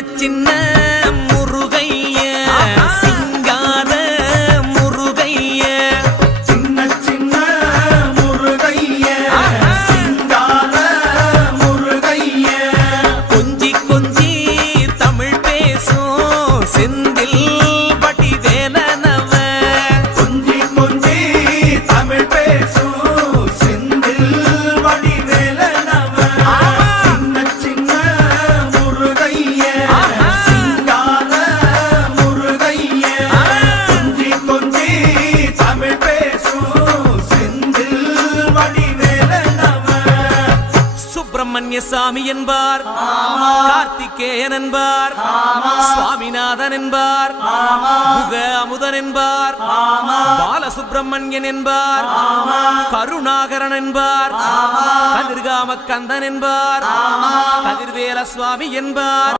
சின்ன முருகைய சிங்கார முருகைய சின்ன சின்ன முருகைய சிங்கார முருகைய கொஞ்சி கொஞ்சி தமிழ் பேசும் செந்தில் வடிவேலனவ கொஞ்சி கொஞ்சி தமிழ் பேசும் செந்தில் வடிவேலனவ சின்ன சின்ன முருகைய சிங்கார முருகைய கொஞ்சி கொஞ்சி தமிழ் பேசும் செந்தில் வடிவேலனவ சுப்பிரமணிய சாமி என்பார், கார்த்திகேயன் என்பார், சுவாமிநாதன் என்பார், முக அமுதன் என்பார், பாலசுப்பிரமணியன் என்பார், கருணாகரன் என்பார், கதிர்காம கந்தன் என்பார், கதிர்வேல சுவாமி என்பார்.